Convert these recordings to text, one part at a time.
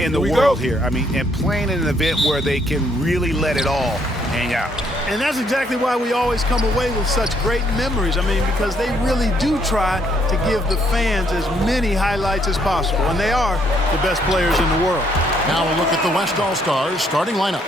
in the world here. I mean, and playing in an event where they can really let it all hang out. And that's exactly why we always come away with such great memories. I mean, because they really do try to give the fans as many highlights as possible, and they are the best players in the world. Now a look at the West All-Stars starting lineup.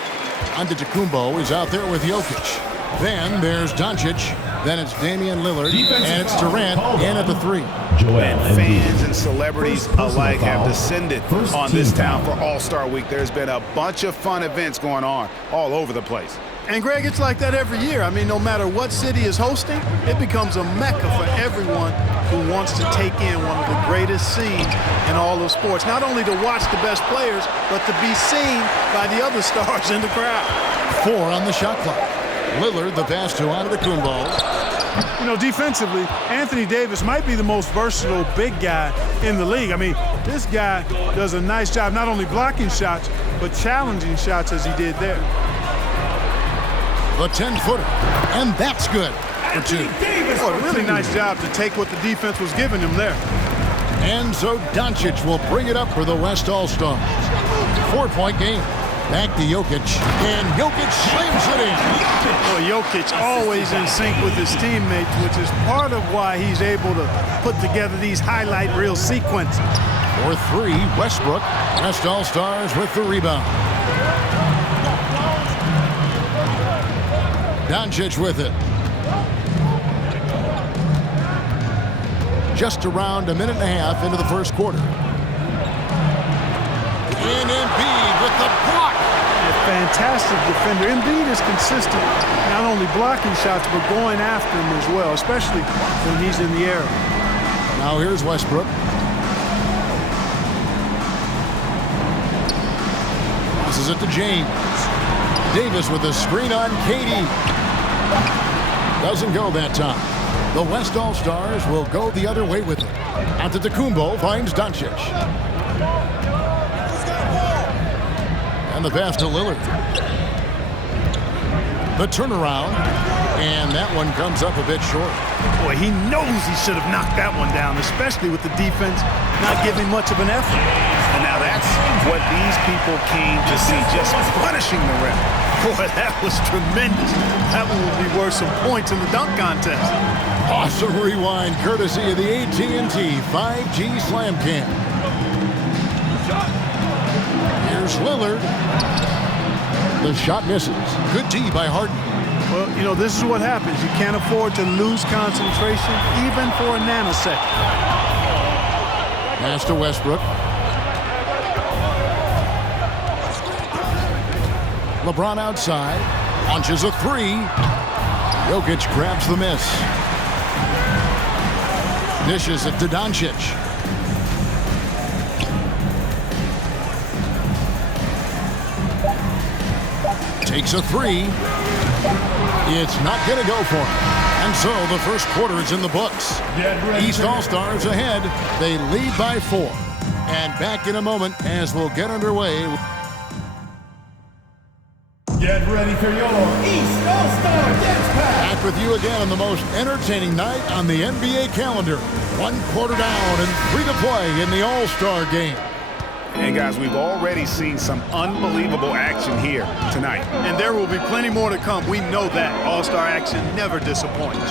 Antetokounmpo is out there with Jokic. Then there's Doncic. Then it's Damian Lillard. And it's Durant in at the 3. And fans and celebrities alike have descended on this town for All-Star Week. There's been a bunch of fun events going on all over the place. And, Greg, it's like that every year. I mean, no matter what city is hosting, it becomes a mecca for everyone who wants to take in one of the greatest scenes in all of sports. Not only to watch the best players, but to be seen by the other stars in the crowd. 4 on the shot clock. Lillard, the pass to Antetokounmpo. You know, defensively, Anthony Davis might be the most versatile big guy in the league. I mean, this guy does a nice job not only blocking shots, but challenging shots as he did there. The 10-footer, and that's good for 2. Oh, a really nice job to take what the defense was giving him there. And so Doncic will bring it up for the West All-Stars. 4-point game. Back to Jokic, and Jokic slams it in. Well, Jokic always in sync with his teammates, which is part of why he's able to put together these highlight reel sequences. For 3, Westbrook. West All-Stars with the rebound. Doncic with it. Just around a minute and a half into the first quarter. And Embiid with the block. A fantastic defender. Embiid is consistent, not only blocking shots, but going after them as well, especially when he's in the air. Now here's Westbrook. Passes it to James. Davis with a screen on KD. Doesn't go that time. The West All-Stars will go the other way with it. Antetokounmpo finds Doncic. And the pass to Lillard. The turnaround. And that one comes up a bit short. Boy, he knows he should have knocked that one down, especially with the defense not giving much of an effort. And now that's what these people came to see, just punishing the rim. Boy, that was tremendous. That one will be worth some points in the dunk contest. Awesome rewind, courtesy of the AT&T 5G Slam Cam. Here's Lillard. The shot misses. Good D by Harden. Well, you know, this is what happens. You can't afford to lose concentration even for a nanosecond. Pass to Westbrook. LeBron outside. Launches a 3. Jokic grabs the miss. Dishes it to Doncic. Takes a 3. It's not going to go for him. And so the first quarter is in the books. East All-Stars ahead. They lead by 4. And back in a moment as we'll get underway. Get ready for your East All-Star Dance Pack. Back with you again on the most entertaining night on the NBA calendar. 1 quarter down and 3 to play in the All-Star game. And guys, we've already seen some unbelievable action here tonight. And there will be plenty more to come. We know that. All-Star action never disappoints.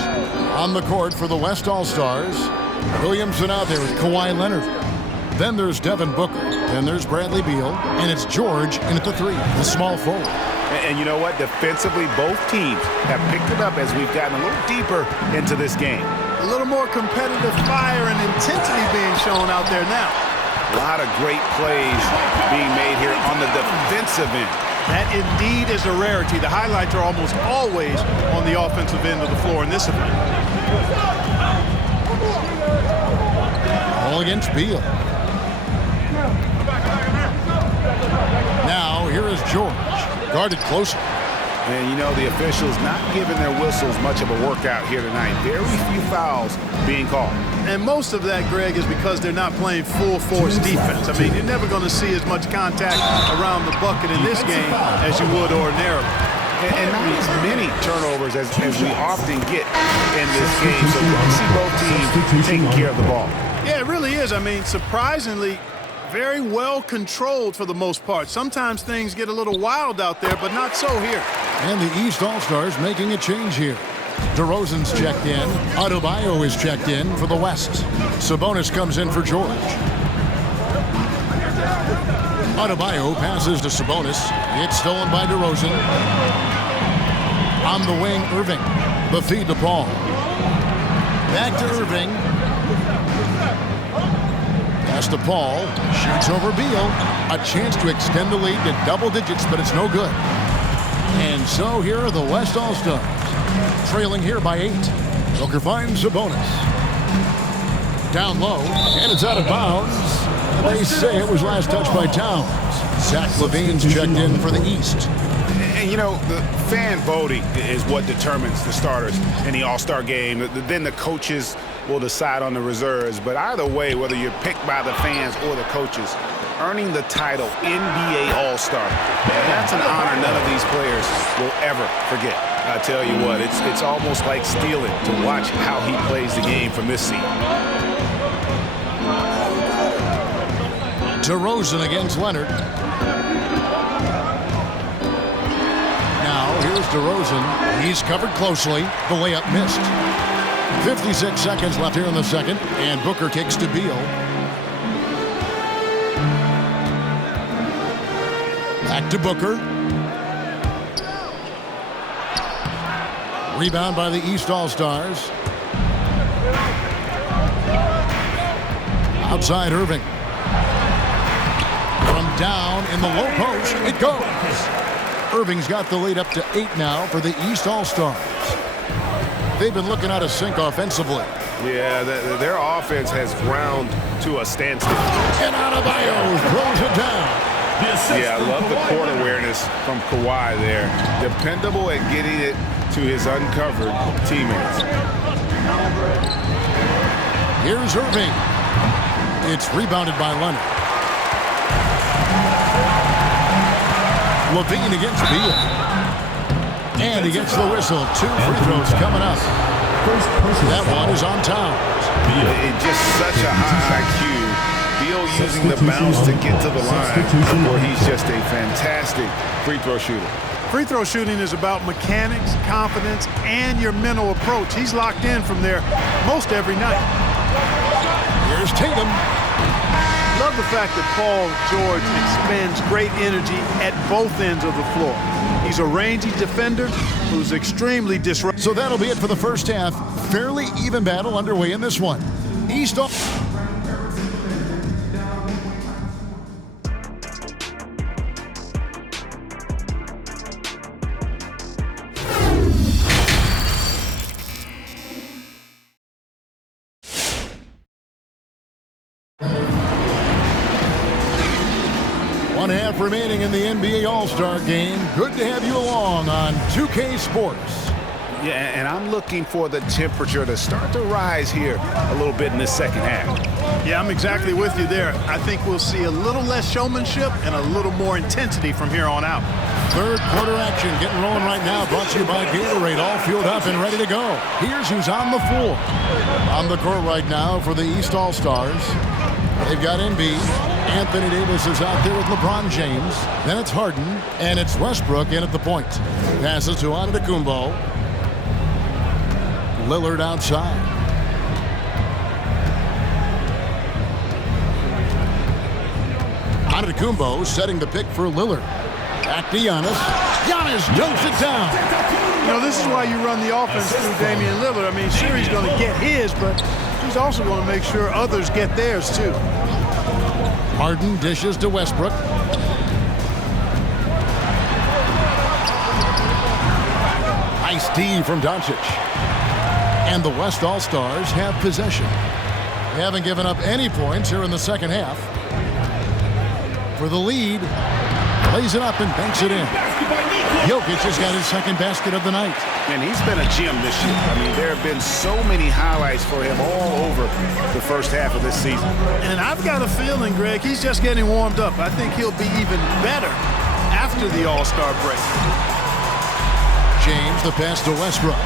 On the court for the West All-Stars, Williamson out there with Kawhi Leonard. Then there's Devin Booker. Then there's Bradley Beal. And it's George in at the 3, the small forward. And you know what? Defensively, both teams have picked it up as we've gotten a little deeper into this game. A little more competitive fire and intensity being shown out there now. A lot of great plays being made here on the defensive end. That indeed is a rarity. The highlights are almost always on the offensive end of the floor in this event. All against Beal. Now here is George. Guarded closer. And you know, the officials not giving their whistles much of a workout here tonight. Very few fouls being called. And most of that, Greg, is because they're not playing full force defense. I mean, you're never going to see as much contact around the bucket in this game as you would ordinarily. And not as many turnovers as we often get in this game. So we'll see both teams taking care of the ball. Yeah, it really is. I mean, surprisingly, Very well controlled for the most part. Sometimes things get a little wild out there, but not so here. And the East All-Stars making a change here. DeRozan's checked in. Adebayo is checked in for the West. Sabonis comes in for George. Adebayo passes to Sabonis. It's stolen by DeRozan. On the wing, Irving. The feed to Paul. Back to Irving. Pass to Paul. Shoots over Beal. A chance to extend the lead to double digits, but it's no good. And so here are the West All-Stars. Trailing here by 8. Booker finds Sabonis. Down low, and it's out of bounds. They say it was last touched by Towns. Zach LaVine's checked in for the East. And, you know, the fan voting is what determines the starters in the All-Star game. Then the coaches will decide on the reserves. But either way, whether you're picked by the fans or the coaches, earning the title NBA All-Star, that's an honor none of these players will ever forget. I tell you what, it's almost like stealing to watch how he plays the game from this seat. DeRozan against Leonard. Now, here's DeRozan. He's covered closely. The layup missed. 56 seconds left here in the second, and Booker kicks to Beal. Back to Booker. Rebound by the East All-Stars. Outside Irving. From down in the low post, it goes. Irving's got the lead up to 8 now for the East All-Stars. They've been looking out of sync offensively. Yeah, their offense has ground to a standstill. And Adebayo throws it down. Yeah, I love the court awareness from Kawhi there. Dependable at getting it to his uncovered teammates. Here's Irving. It's rebounded by Leonard. LaVine against Beal. And he gets the whistle. 2 free throws coming up. That one is on Towns. Just such a high IQ. Beal using the bounce to get to the line where he's just a fantastic free throw shooter. Free throw shooting is about mechanics, confidence, and your mental approach. He's locked in from there most every night. Here's Tatum. Love the fact that Paul George expends great energy at both ends of the floor. He's a rangy defender who's extremely disruptive. So that'll be it for the first half. Fairly even battle underway in this one. East All. One half remaining in the NBA All-Star game. Good to have you along on 2K Sports. Yeah, and I'm looking for the temperature to start to rise here a little bit in this second half. Yeah, I'm exactly with you there. I think we'll see a little less showmanship and a little more intensity from here on out. Third quarter action getting rolling right now. Brought to you by Gatorade. All fueled up and ready to go. Here's who's on the floor. On the court right now for the East All-Stars. They've got Embiid. Anthony Davis is out there with LeBron James. Then it's Harden, and it's Westbrook in at the point. Passes to Antetokounmpo. Lillard outside. Antetokounmpo setting the pick for Lillard. Back to Giannis. Giannis dunks it down. You know, this is why you run the offense through Damian Lillard. I mean, sure, he's going to get his, but he's also going to make sure others get theirs, too. Harden dishes to Westbrook. Nice D from Doncic. And the West All-Stars have possession. They haven't given up any points here in the second half. For the lead, plays it up and banks it in. Jokic has got his second basket of the night. And he's been a gem this year. I mean, there have been so many highlights for him all over the first half of this season. And I've got a feeling, Greg, he's just getting warmed up. I think he'll be even better after the All-Star break. James, the pass to Westbrook.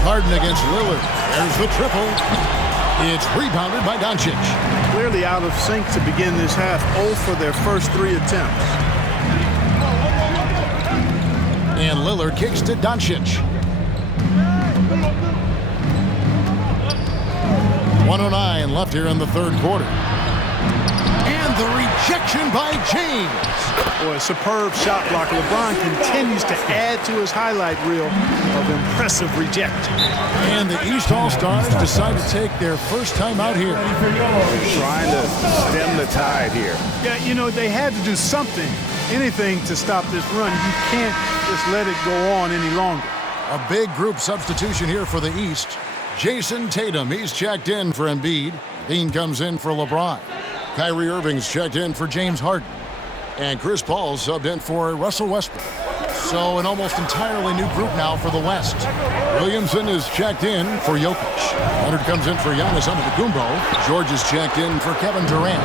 Harden against Lillard. There's the triple. It's rebounded by Doncic. Clearly out of sync to begin this half. 0 for their first 3 attempts. And Lillard kicks to Doncic. 1:09 left here in the third quarter. And the rejection by James. Boy, a superb shot block. LeBron continues to add to his highlight reel of impressive rejection. And the East All-Stars decide to take their first time out here. Trying to stem the tide here. Yeah, you know, they had to do something, anything to stop this run. You can't just let it go on any longer. A big group substitution here for the East. Jason Tatum, he's checked in for Embiid. Dean comes in for LeBron. Kyrie Irving's checked in for James Harden. And Chris Paul subbed in for Russell Westbrook. So an almost entirely new group now for the West. Williamson is checked in for Jokic. Leonard comes in for Giannis Antetokounmpo. George is checked in for Kevin Durant.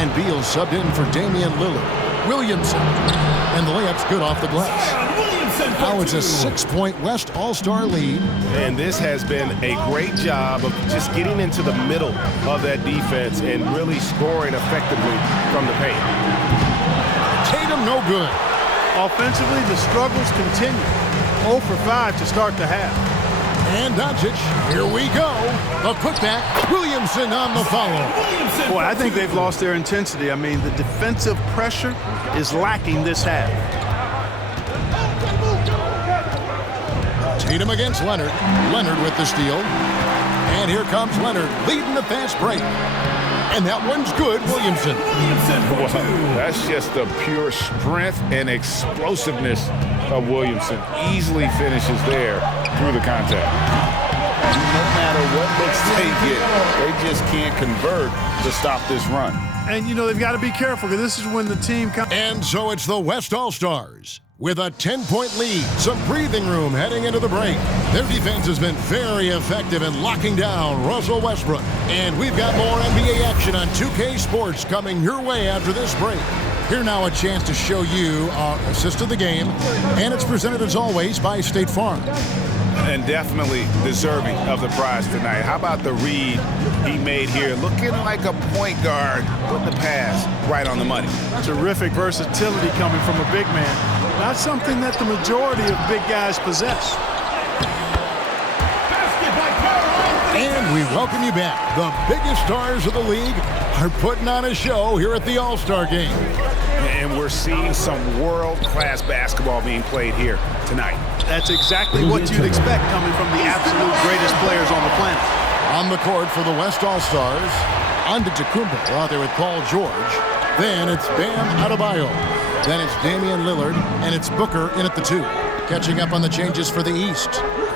And Beal subbed in for Damian Lillard. Williamson. And the layup's good off the glass. Now it's a 6-point West All-Star lead. And this has been a great job of just getting into the middle of that defense and really scoring effectively from the paint. Tatum no good. Offensively, the struggles continue. 0 for 5 to start the half. And Doncic, here we go. The putback, Williamson on the follow. Boy, I think they've lost their intensity. I mean, the defensive pressure is lacking this half. Tatum against Leonard. Leonard with the steal. And here comes Leonard leading the fast break. And that one's good, Williamson. Wow, that's just the pure strength and explosiveness of Williamson. Easily finishes there through the contact. No matter what looks they get, they just can't convert to stop this run. And, you know, they've got to be careful because this is when the team comes. And so it's the West All-Stars with a 10-point lead. Some breathing room heading into the break. Their defense has been very effective in locking down Russell Westbrook. And we've got more NBA action on 2K Sports coming your way after this break. Here now a chance to show you our assist of the game. And it's presented as always by State Farm. And definitely deserving of the prize tonight. How about the read he made here? Looking like a point guard, putting the pass right on the money. Terrific versatility coming from a big man. Not something that the majority of big guys possess. And we welcome you back. The biggest stars of the league are putting on a show here at the All-Star Game. And we're seeing some world-class basketball being played here tonight. That's exactly what you'd expect coming from the absolute greatest players on the planet. On the court for the West All-Stars, Antetokounmpo out there with Paul George. Then it's Bam Adebayo. Then it's Damian Lillard, and it's Booker in at the 2. Catching up on the changes for the East.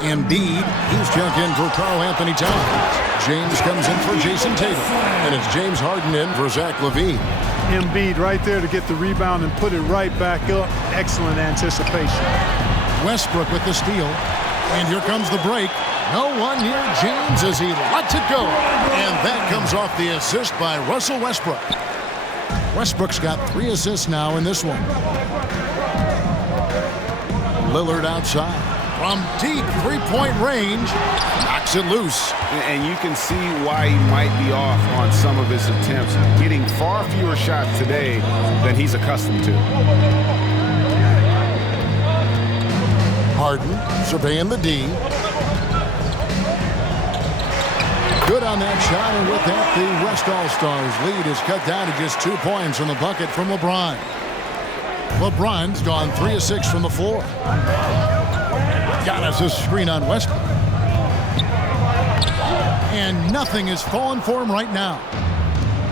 Embiid, he's checked in for Karl Anthony Towns. James comes in for Jason Tatum. And it's James Harden in for Zach LaVine. Embiid right there to get the rebound and put it right back up. Excellent anticipation. Westbrook with the steal. And here comes the break. No one near James as he lets it go. And that comes off the assist by Russell Westbrook. Westbrook's got 3 assists now in this one. Lillard outside. From deep three-point range, knocks it loose. And you can see why he might be off on some of his attempts, getting far fewer shots today than he's accustomed to. Harden surveying the D. Good on that shot, and with that, the West All-Stars lead is cut down to just 2 points from the bucket from LeBron. LeBron's gone 3 of 6 from the floor. Giannis a screen on Westbrook. And nothing is falling for him right now.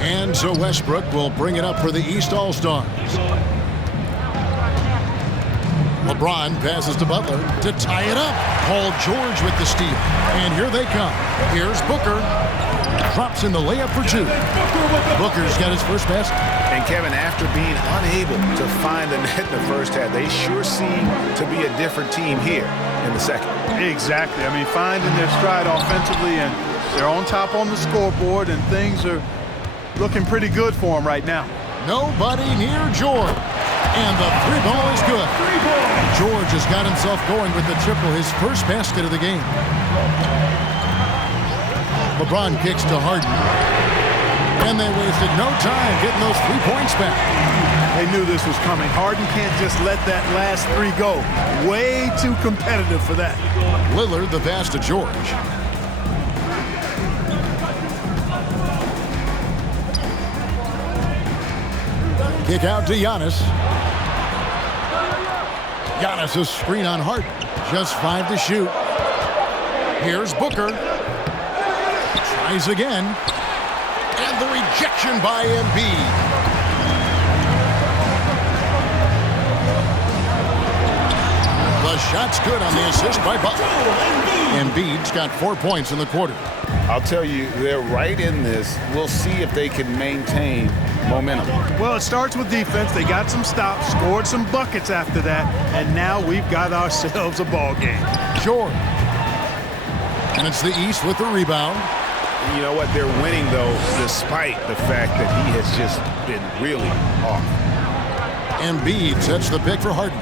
And so Westbrook will bring it up for the East All-Stars. LeBron passes to Butler to tie it up. Paul George with the steal. And here they come. Here's Booker. Drops in the layup for 2. Booker's got his first basket. And Kevin, after being unable to find the net in the first half, they sure seem to be a different team here in the second. Exactly. I mean, finding their stride offensively, and they're on top on the scoreboard, and things are looking pretty good for them right now. Nobody near George. And the 3-ball is good. George has got himself going with the triple, his first basket of the game. LeBron kicks to Harden. And they wasted no time getting those 3 points back. They knew this was coming. Harden can't just let that last 3 go. Way too competitive for that. Lillard the pass to George. Kick out to Giannis. Giannis' screen on Harden. Just 5 to shoot. Here's Booker. Tries again. And the rejection by Embiid. The shot's good on the assist by Butler. Embiid's got 4 points in the quarter. I'll tell you, they're right in this. We'll see if they can maintain momentum. Well, it starts with defense. They got some stops, scored some buckets after that, and now we've got ourselves a ball game. George. And it's the East with the rebound. You know what? They're winning, though, despite the fact that he has just been really off. Embiid sets the pick for Harden.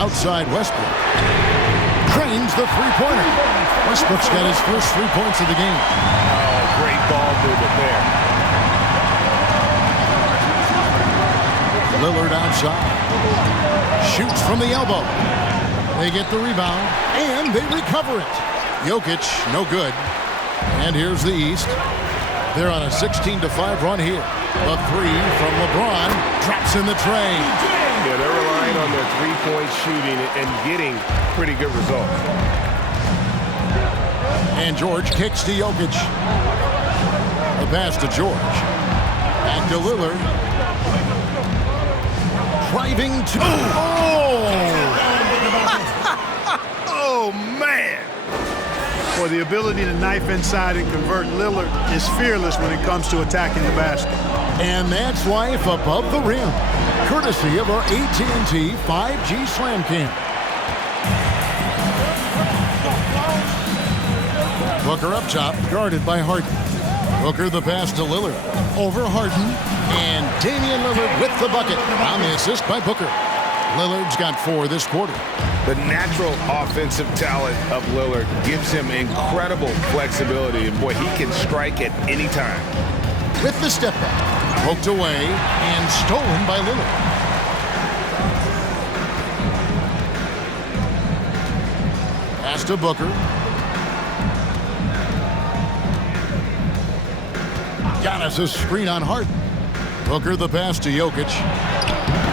Outside Westbrook. Trains the three-pointer. Westbrook's got his first 3 points of the game. Oh, great ball movement there. Lillard outside. Shoots from the elbow. They get the rebound, and they recover it. Jokic, no good. And here's the East. They're on a 16-5 run here. The 3 from LeBron drops in the tray. Yeah, they're relying on their three-point shooting and getting pretty good results. And George kicks to Jokic. The pass to George. Back to Lillard. Driving to... Oh, man. Boy, the ability to knife inside and convert Lillard is fearless when it comes to attacking the basket. And that's life above the rim. Courtesy of our AT&T 5G Slam Cam. Booker up top, guarded by Harden. Booker the pass to Lillard. Over Harden. And Damian Lillard with the bucket on the assist by Booker. Lillard's got 4 this quarter. The natural offensive talent of Lillard gives him incredible flexibility. And, boy, he can strike at any time. With the step back. Poked away and stolen by Lillard. Pass to Booker. Giannis' screen on Harden. Booker the pass to Jokic.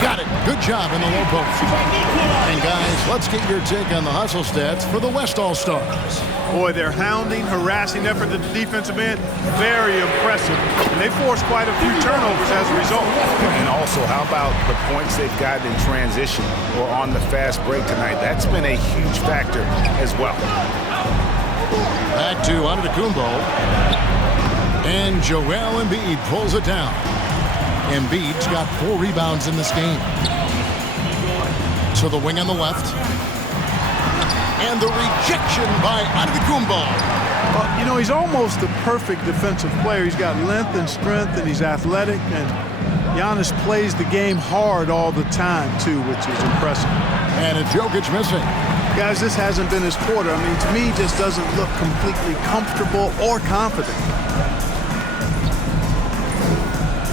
Got it. Good job in the low post. And guys, let's get your take on the hustle stats for the West All-Stars. Boy, their hounding, harassing effort at the defensive end, very impressive. And they forced quite a few turnovers as a result. And also, how about the points they've gotten in transition or on the fast break tonight? That's been a huge factor as well. Back to Antetokounmpo. And Joel Embiid pulls it down. Embiid's got 4 rebounds in this game. To the wing on the left. And the rejection by Antetokounmpo. You know, he's almost the perfect defensive player. He's got length and strength, and he's athletic. And Giannis plays the game hard all the time, too, which is impressive. And it's Jokic missing. Guys, this hasn't been his quarter. I mean, to me, he just doesn't look completely comfortable or confident.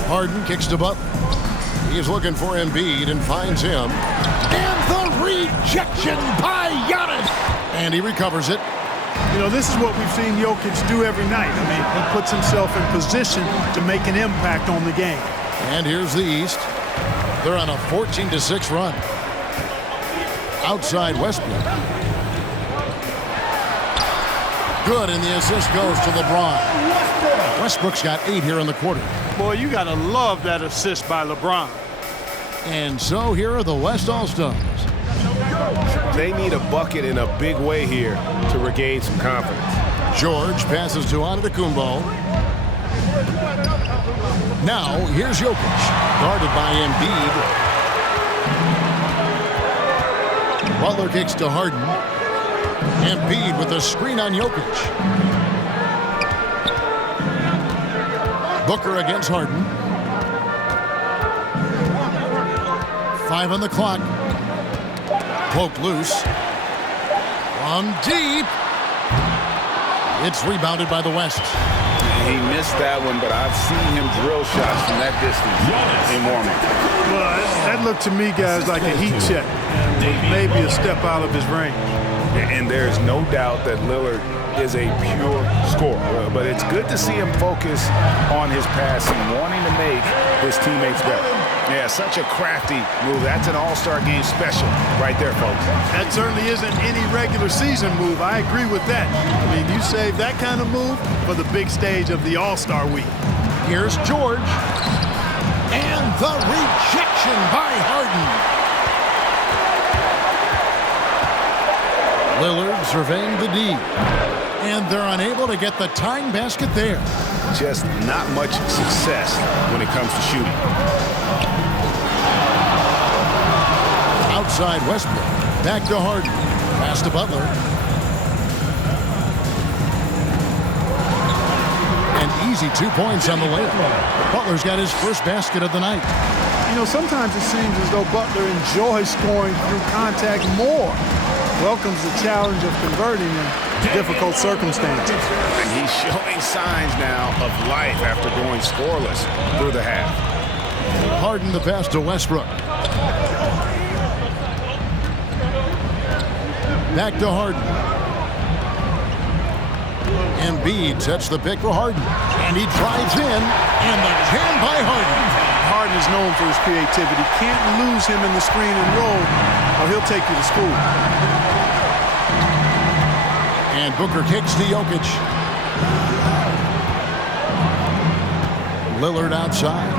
Harden kicks to Butler. He's looking for Embiid and finds him. And the rejection by Giannis. And he recovers it. You know, this is what we've seen Jokic do every night. I mean, he puts himself in position to make an impact on the game. And here's the East. They're on a 14-6 run. Outside Westbrook. Good, and the assist goes to LeBron. Westbrook's got 8 here in the quarter. Boy, you got to love that assist by LeBron. And so here are the West All-Stars. They need a bucket in a big way here to regain some confidence. George passes to Antetokounmpo. Now, here's Jokic, guarded by Embiid. Butler kicks to Harden. Embiid with a screen on Jokic. Booker against Harden. 5 on the clock. Poked loose. From deep. It's rebounded by the West. He missed that one, but I've seen him drill shots from that distance in warm-up. Well, that looked to me, guys, like a heat check. Maybe a step out of his range. And there's no doubt that Lillard is a pure scorer. But it's good to see him focus on his passing, wanting to make his teammates better. Yeah, such a crafty move. That's an all-star game special right there, folks. That certainly isn't any regular season move. I agree with that. I mean, you save that kind of move for the big stage of the All-Star week. Here's George. And the rejection by Harden. Lillard surveying the D. And they're unable to get the tying basket there. Just not much success when it comes to shooting. Outside Westbrook. Back to Harden. Pass to Butler. An easy 2 points on the layup. Butler's got his first basket of the night. You know, sometimes it seems as though Butler enjoys scoring through contact more. Welcomes the challenge of converting in difficult circumstances. And he's showing signs now of life after going scoreless through the half. Harden the pass to Westbrook. Back to Harden. Embiid sets the pick for Harden. And he drives in. And the jam by Harden. Harden is known for his creativity. Can't lose him in the screen and roll, or he'll take you to school. And Booker kicks to Jokic. Lillard outside.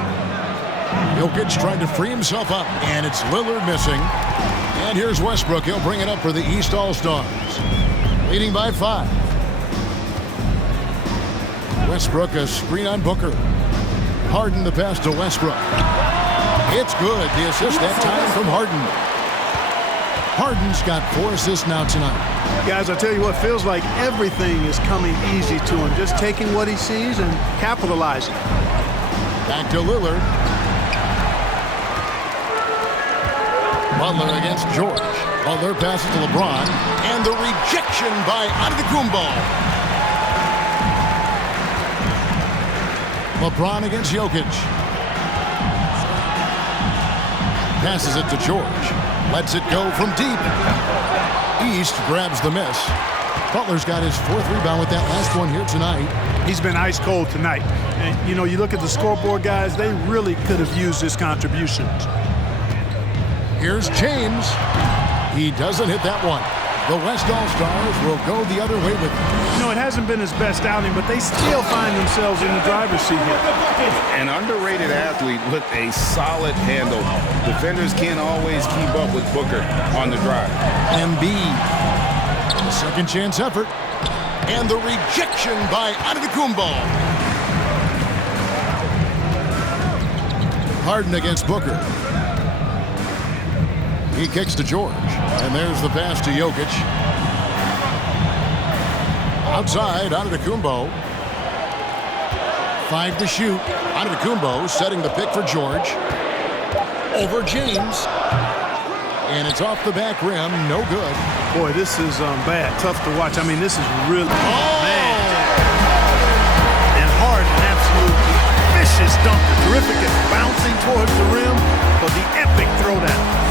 Jokic trying to free himself up. And it's Lillard missing. And here's Westbrook. He'll bring it up for the East All-Stars. Leading by 5. Westbrook a screen on Booker. Harden the pass to Westbrook. It's good. The assist that time from Harden. Harden's got 4 assists now tonight. Guys, I tell you what, feels like everything is coming easy to him. Just taking what he sees and capitalizing. Back to Lillard. Butler against George. Butler passes to LeBron. And the rejection by Antetokounmpo. LeBron against Jokic. Passes it to George. Lets it go from deep. East grabs the miss. Butler's got his 4th rebound with that last one here tonight. He's been ice cold tonight. And, you know, you look at the scoreboard, guys, they really could have used his contributions. Here's James. He doesn't hit that one. The West All-Stars will go the other way with it. You know, it hasn't been his best outing, but they still find themselves in the driver's seat here. An underrated athlete with a solid handle. Defenders can't always keep up with Booker on the drive. Embiid. A second chance effort. And the rejection by Antetokounmpo. Harden against Booker. He kicks to George. And there's the pass to Jokic. Outside, Antetokounmpo. 5 to shoot. Antetokounmpo setting the pick for George. Over James. And it's off the back rim. No good. Boy, this is bad. Tough to watch. I mean, this is really... Man. And Harden, absolutely vicious dunker. Terrific at bouncing towards the rim for the epic throwdown.